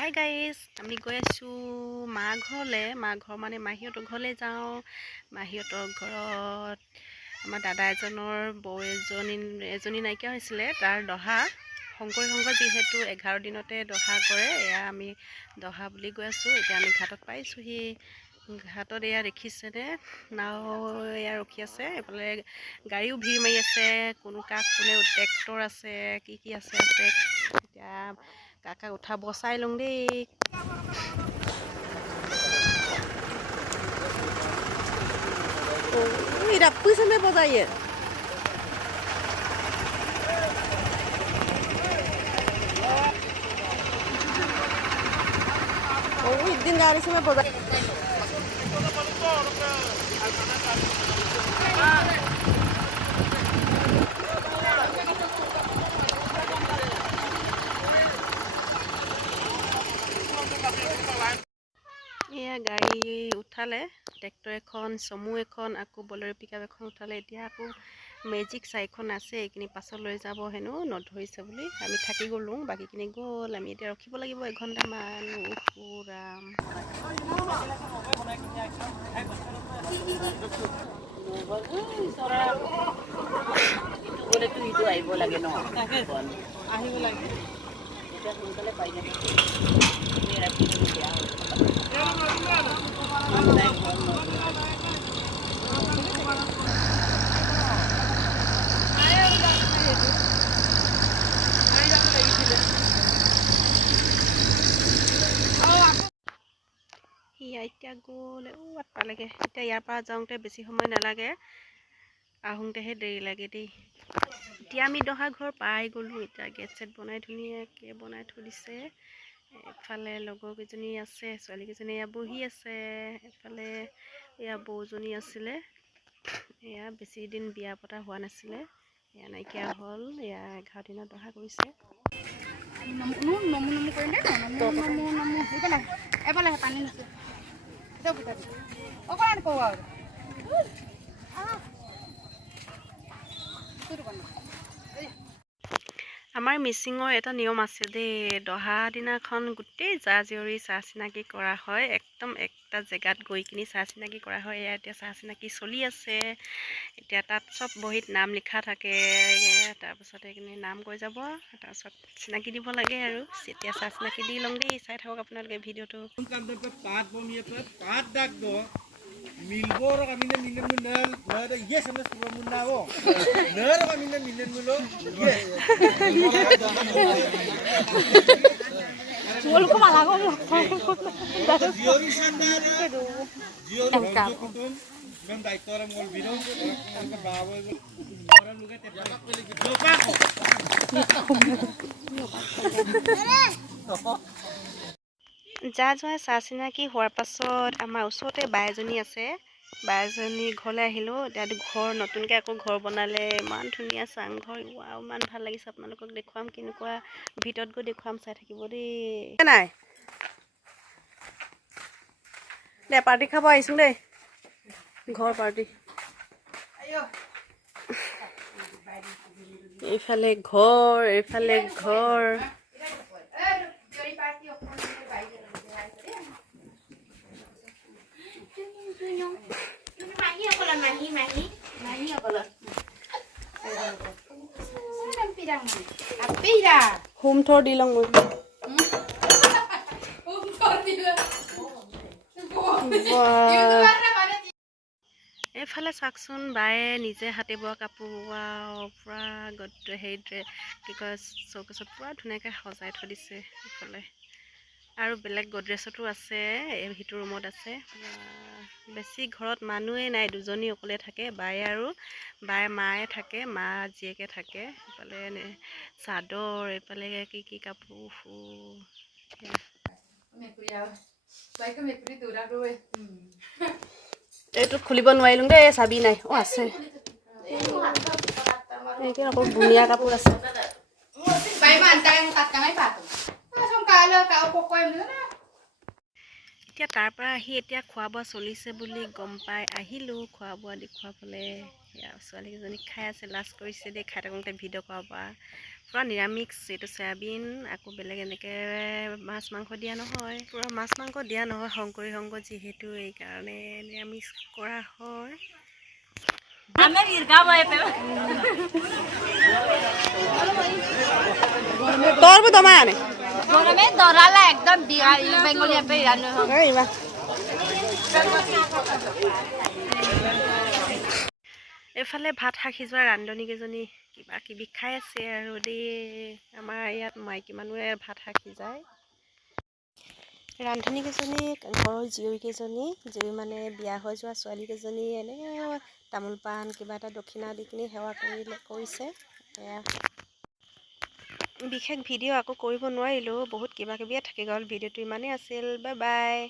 Hi guys, আমি গৈ আছোঁ মা ঘৰলৈ। মা ঘৰ মানে মাহীহঁতৰ ঘৰলৈ যাওঁ। মাহীহঁতৰ ঘৰত আমাৰ দাদা এজনৰ বৌ এজনী নাইকিয়া হৈছিলে, তাৰ দহা শংকৰ যিহেতু 11 দিনতে দহা কৰে। এয়া আমি দহা বুলি গৈ আছোঁ। এতিয়া আমি ঘাটত পাইছোঁহি। ঘাটত এয়া দেখিছেনে, নাও এয়া ৰখি আছে। এইফালে গাড়ীও ভিৰ মাৰি আছে, কোনে ট্ৰেক্টৰ আছে, কি আছে। এতিয়া কাকাক উঠাব চাই লওঁ দেই। Dapur sampai apa saya? Oh, ini dari sampai apa saya? এয়া গাড়ী উঠালে, ট্ৰেক্টৰ এখন, চমু এখন, আকৌ বলেৰো পিকআপ এখন উঠালে। এতিয়া আকৌ মেজিক 4খন আছে, এইখিনি পাছত লৈ যাব হেনো, নধৰিছে বুলি আমি থাকি গ'লোঁ। বাকীখিনি গ'ল, আমি এতিয়া ৰখিব লাগিব 1 ঘণ্টামান। পুৰাম আহিব লাগে ন, আহিব লাগে এতিয়া সোনকালে পাই যাব। এতিয়া গ'ল পালেগৈ। এতিয়া ইয়াৰ পৰা যাওঁতে বেছি সময় নালাগে, আহোঁতেহে দেৰি লাগে দেই। এতিয়া আমি দহা ঘৰ পাই গ'লোঁ। এতিয়া গেট চেট বনাই ধুনীয়াকৈ বনাই থৈ দিছে। এফালে লগৰ কেইজনী আছে, ছোৱালীকেইজনী এয়া বহি আছে। এফালে এয়া বৌজনী আছিলে, এয়া বেছি দিন বিয়া পতা হোৱা নাছিলে, এয়া নাইকিয়া হ'ল। এয়া 11 দিনত দহা কৰিছে। আমাৰ মিচিঙৰ এটা নিয়ম আছে দেই, দহা দিনাখন গোটেই জা জীয়ৰী চাহ চিনাকি কৰা হয়। একদম একটা জেগাত গৈ কিনি চাহ চিনাকি কৰা হয়। এয়া এতিয়া চাহ চিনাকি চলি আছে। এতিয়া তাত চব বহীত নাম লিখা থাকে। তাৰপাছত এইখিনি নাম কৈ যাব, তাৰপাছত চিনাকি দিব লাগে আৰু। এতিয়া চাহ চিনাকি দি লওঁ দেই, চাই থাকক আপোনালোকে ভিডিঅ'টো। Milbor kami minum minum nada yes sama sudah munawo nada kami minum minum yes Mulu ko malago Jiori sandara Jiori kutum men daiktora mol bino orang bawa orang luga tepak lupa যা যোৱা চাহ চিনাকি হোৱাৰ পাছত আমাৰ ওচৰতে বাই এজনী আছে, বাই এজনীৰ ঘৰলৈ আহিলোঁ। এতিয়া ঘৰ নতুনকৈ আকৌ ঘৰ বনালে, ইমান ধুনীয়া চাংঘৰ, ইমান ভাল লাগিছে। আপোনালোকক দেখুৱাম, কেনেকুৱা ভিতৰত গৈ দেখুৱাম, চাই থাকিব দেই। নাই দে, পাৰ্টি খাব আহিছোঁ দেই, ঘৰ পাৰ্টি। এইফালে ঘৰ, এইফালে ঘৰ। হোম থৰ দি লওঁ এইফালে চাওকচোন, বায়ে নিজে হাতে বোৱা কাপোৰ পুৰা হেৰি কি কয় চৌকেছত পুৰা ধুনীয়াকৈ সজাই থৈ দিছে। এইফালে আৰু বেলেগ গডৰেজতো আছে, সিটো ৰুমত আছে। বেছি ঘৰত মানুহেই নাই, দুজনী অকলে থাকে, বায়ে আৰু বায়ে মায়ে থাকে, মা জীয়েকে থাকে। এইফালে চাদৰ, এইফালে কি কাপোৰ। এইটোত খুলিব নোৱাৰিলোঁ দেই, চাবি নাই। আছে আকৌ ধুনীয়া কাপোৰ আছে। এতিয়া তাৰ পৰা আহি এতিয়া খোৱা বোৱা চলিছে বুলি গম পাই আহিলোঁ। খোৱা বোৱা দেখুৱাবলৈ ছোৱালীকেইজনীক খাই আছে, লাজ কৰিছে দেই, খাই থাকোঁতে ভিডিঅ' কৰাৰ পৰা পূৰা নিৰামিষ, এইটো চয়াবিন আকৌ বেলেগ এনেকৈ মাছ মাংস দিয়া নহয়, পূৰা মাছ মাংস দিয়া নহয়, শংকৰী সংঘ যিহেতু এইকাৰণে নিৰামিষ কৰা হয়। তোৰ তোমাৰ আনে গৰমে দৰালা একদম বেঙ্গলি আপে ৰান্না এইফালে ভাত শাক সিজোৱা ৰান্ধনীকেইজনী কিবা কিবি খাই আছে আৰু দেই। আমাৰ ইয়াত মাইকী মানুহে ভাত শাক সিজায়। ৰান্ধনীকেইজনী ঘৰৰ জীয়ৰীকেইজনী, জীয়ৰী মানে বিয়া হৈ যোৱা ছোৱালীকেইজনী এনেকৈ তামোল পাণ কিবা এটা দক্ষিণা দি কিনি সেৱা কৰিছে। বিশেষ ভিডিঅ' আকৌ কৰিব নোৱাৰিলোঁ, বহুত কিবা কিবিয়ে থাকি গ'ল। ভিডিঅ'টো ইমানেই আছিল। Bye bye.